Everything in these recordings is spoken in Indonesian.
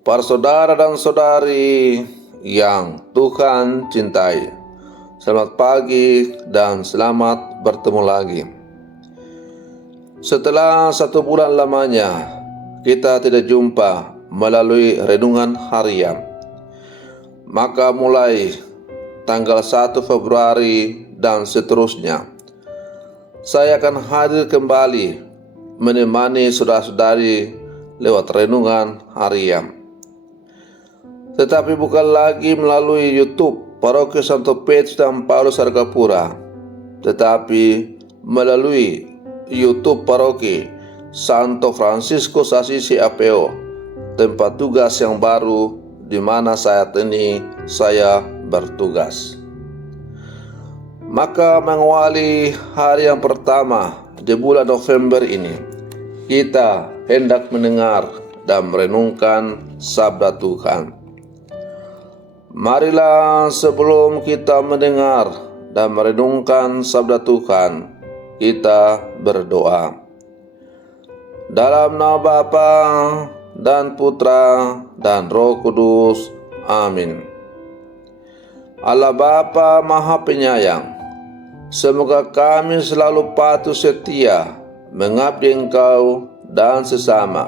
Para saudara dan saudari yang Tuhan cintai, selamat pagi dan selamat bertemu lagi. Setelah 1 bulan lamanya kita tidak jumpa melalui renungan harian, maka mulai tanggal 1 Februari dan seterusnya saya akan hadir kembali menemani saudara-saudari lewat renungan harian. Tetapi bukan lagi melalui YouTube Paroki Santo Petrus dan Paulus Argapura, tetapi melalui YouTube Paroki Santo Fransiskus Assisi APO, tempat tugas yang baru di mana saat ini saya bertugas. Maka mengawali hari yang pertama di bulan November ini, kita hendak mendengar dan merenungkan sabda Tuhan. Marilah sebelum kita mendengar dan merenungkan sabda Tuhan, kita berdoa. Dalam nama Bapa dan Putra dan Roh Kudus. Amin. Allah Bapa Maha Penyayang, semoga kami selalu patuh setia mengabdi Engkau dan sesama,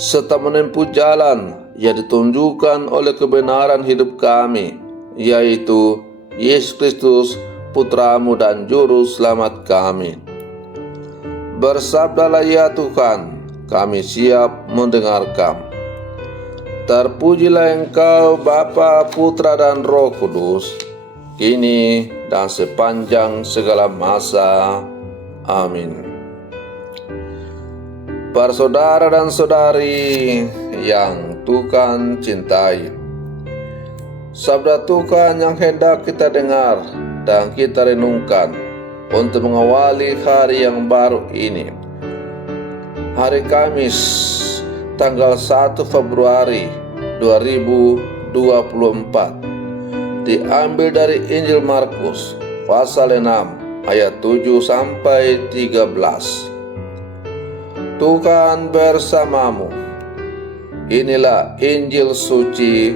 serta menempuh jalan yang ditunjukkan oleh kebenaran hidup kami, yaitu Yesus Kristus, Putramu dan Juru Selamat kami. Bersabdalah ya Tuhan, kami siap mendengarkan. Terpujilah Engkau Bapa, Putra dan Roh Kudus, kini dan sepanjang segala masa. Amin. Para saudara dan saudari yang Tuhan cintai, sabda Tuhan yang hendak kita dengar dan kita renungkan untuk mengawali hari yang baru ini, hari Kamis tanggal 1 Februari 2024, diambil dari Injil Markus pasal 6 ayat 7 sampai 13. Tuhan bersamamu. Inilah Injil suci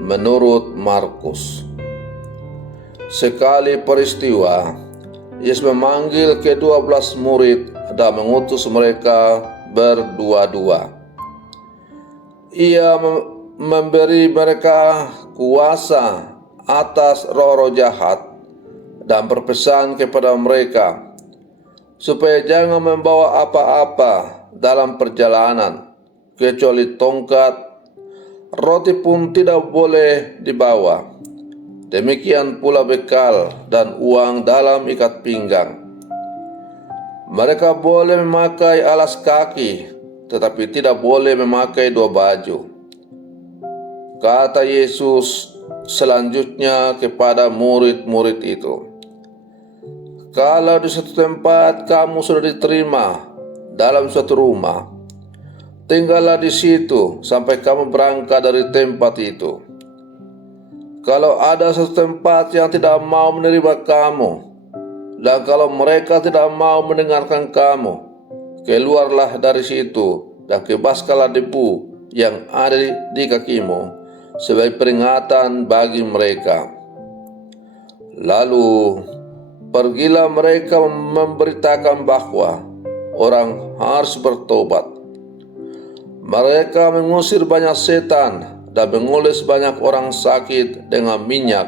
menurut Markus. Sekali peristiwa, Yesus memanggil ke-12 murid dan mengutus mereka berdua-dua. Ia memberi mereka kuasa atas roh-roh jahat dan berpesan kepada mereka supaya jangan membawa apa-apa dalam perjalanan, kecuali tongkat, roti pun tidak boleh dibawa. Demikian pula bekal dan uang dalam ikat pinggang. Mereka boleh memakai alas kaki, tetapi tidak boleh memakai 2 baju. Kata Yesus selanjutnya kepada murid-murid itu, kalau di suatu tempat kamu sudah diterima dalam suatu rumah, tinggallah di situ sampai kamu berangkat dari tempat itu. Kalau ada satu tempat yang tidak mau menerima kamu, dan kalau mereka tidak mau mendengarkan kamu, keluarlah dari situ dan kebaskanlah debu yang ada di kakimu sebagai peringatan bagi mereka. Lalu pergilah mereka memberitakan bahwa orang harus bertobat. Mereka mengusir banyak setan dan mengoles banyak orang sakit dengan minyak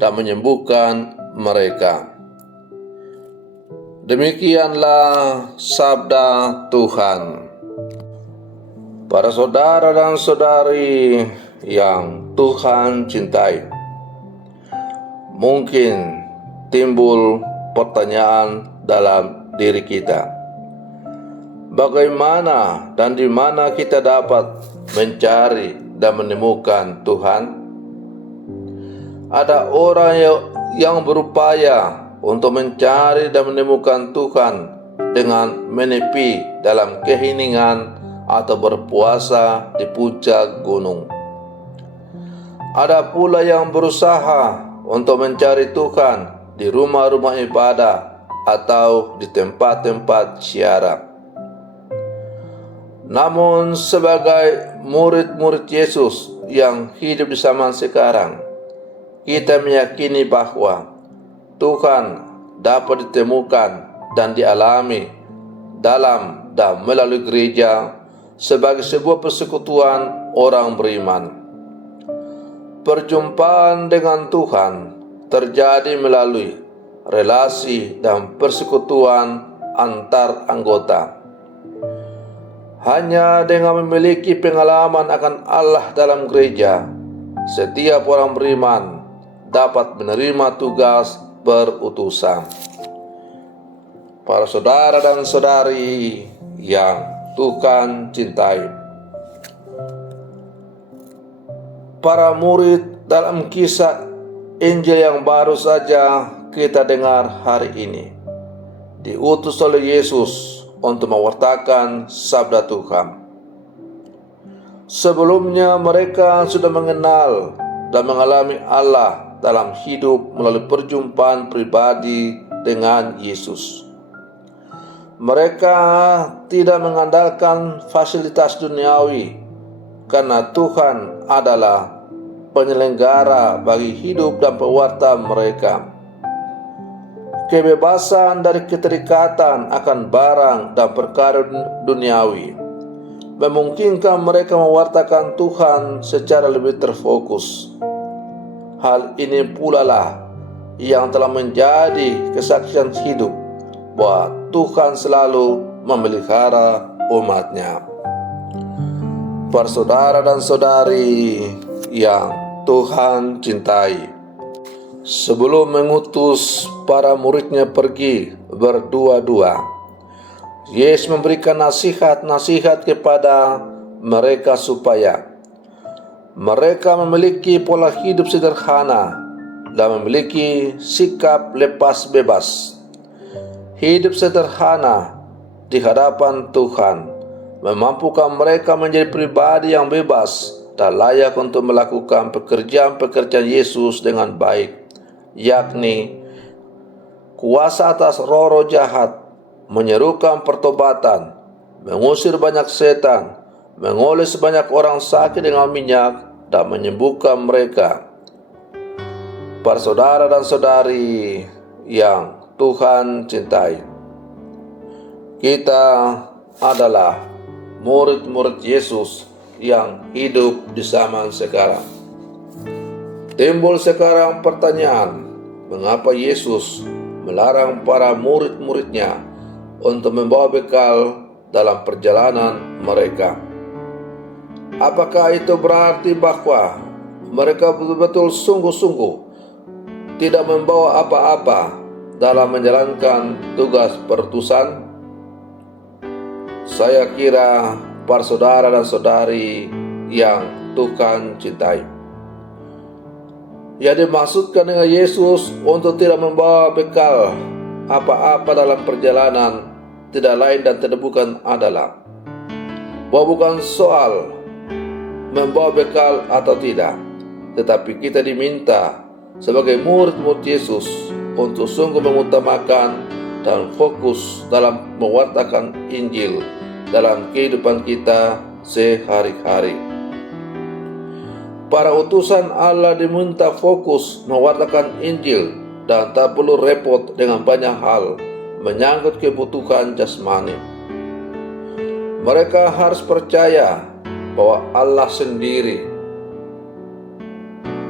dan menyembuhkan mereka. Demikianlah sabda Tuhan. Para saudara dan saudari yang Tuhan cintai, mungkin timbul pertanyaan dalam diri kita. Bagaimana dan di mana kita dapat mencari dan menemukan Tuhan? Ada orang yang berupaya untuk mencari dan menemukan Tuhan dengan menepi dalam keheningan atau berpuasa di puncak gunung. Ada pula yang berusaha untuk mencari Tuhan di rumah-rumah ibadah atau di tempat-tempat syiarah. Namun sebagai murid-murid Yesus yang hidup di zaman sekarang, kita meyakini bahwa Tuhan dapat ditemukan dan dialami dalam dan melalui gereja sebagai sebuah persekutuan orang beriman. Perjumpaan dengan Tuhan terjadi melalui relasi dan persekutuan antar anggota. Hanya dengan memiliki pengalaman akan Allah dalam gereja, setiap orang beriman dapat menerima tugas berutusan. Para saudara dan saudari yang Tuhan cintai, para murid dalam kisah Injil yang baru saja kita dengar hari ini diutus oleh Yesus untuk mewartakan sabda Tuhan. Sebelumnya mereka sudah mengenal dan mengalami Allah dalam hidup melalui perjumpaan pribadi dengan Yesus. Mereka tidak mengandalkan fasilitas duniawi karena Tuhan adalah penyelenggara bagi hidup dan pewarta mereka. Kebebasan dari keterikatan akan barang dan perkara duniawi memungkinkan mereka mewartakan Tuhan secara lebih terfokus. Hal ini pula lah yang telah menjadi kesaksian hidup bahwa Tuhan selalu memelihara umat-Nya. Para saudara dan saudari yang Tuhan cintai, sebelum mengutus para murid-Nya pergi berdua-dua, Yesus memberikan nasihat-nasihat kepada mereka supaya mereka memiliki pola hidup sederhana dan memiliki sikap lepas bebas. Hidup sederhana di hadapan Tuhan memampukan mereka menjadi pribadi yang bebas dan layak untuk melakukan pekerjaan-pekerjaan Yesus dengan baik, yakni kuasa atas roh-roh jahat, menyerukan pertobatan, mengusir banyak setan, mengoles banyak orang sakit dengan minyak, dan menyembuhkan mereka. Para saudara dan saudari yang Tuhan cintai, kita adalah murid-murid Yesus yang hidup di zaman sekarang. Timbul sekarang pertanyaan, mengapa Yesus melarang para murid-muridnya untuk membawa bekal dalam perjalanan mereka? Apakah itu berarti bahwa mereka betul-betul sungguh-sungguh tidak membawa apa-apa dalam menjalankan tugas perutusan? Saya kira para saudara dan saudari yang Tuhan cintai, yang dimaksudkan dengan Yesus untuk tidak membawa bekal apa-apa dalam perjalanan tidak lain dan tidak bukan adalah bahwa bukan soal membawa bekal atau tidak, tetapi kita diminta sebagai murid-murid Yesus untuk sungguh mengutamakan dan fokus dalam mewartakan Injil dalam kehidupan kita sehari-hari. Para utusan Allah diminta fokus mewartakan Injil dan tak perlu repot dengan banyak hal menyangkut kebutuhan jasmani. Mereka harus percaya bahwa Allah sendiri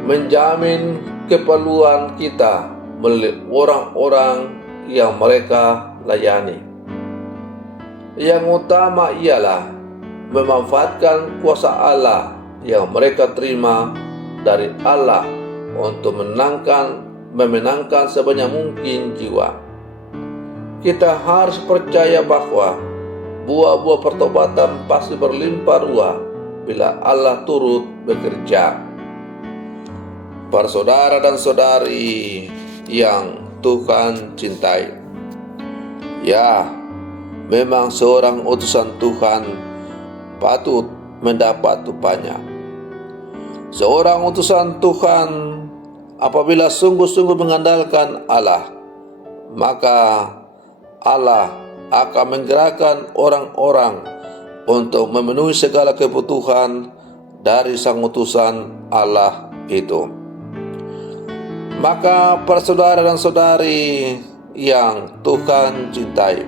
menjamin keperluan kita melalui orang-orang yang mereka layani. Yang utama ialah memanfaatkan kuasa Allah yang mereka terima dari Allah untuk memenangkan sebanyak mungkin jiwa. Kita harus percaya bahwa buah-buah pertobatan pasti berlimpah ruah bila Allah turut bekerja. Para saudara dan saudari yang Tuhan cintai, ya, memang seorang utusan Tuhan patut mendapat upahnya. Seorang utusan Tuhan apabila sungguh-sungguh mengandalkan Allah, maka Allah akan menggerakkan orang-orang untuk memenuhi segala kebutuhan dari sang utusan Allah itu. Maka para saudara dan saudari yang Tuhan cintai,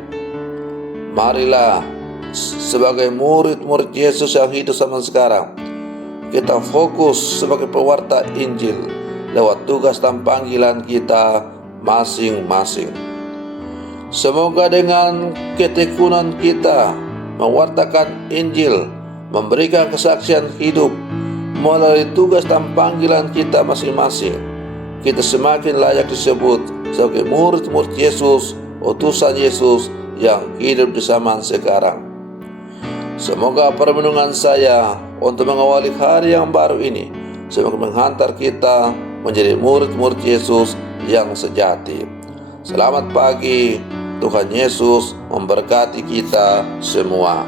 marilah sebagai murid-murid Yesus yang hidup zaman sekarang, kita fokus sebagai pewarta Injil lewat tugas dan panggilan kita masing-masing. Semoga dengan ketekunan kita mewartakan Injil, memberikan kesaksian hidup melalui tugas dan panggilan kita masing-masing, kita semakin layak disebut sebagai murid-murid Yesus, utusan Yesus yang hidup di zaman sekarang. Semoga permenungan saya untuk mengawali hari yang baru ini semoga menghantar kita menjadi murid-murid Yesus yang sejati. Selamat pagi, Tuhan Yesus memberkati kita semua.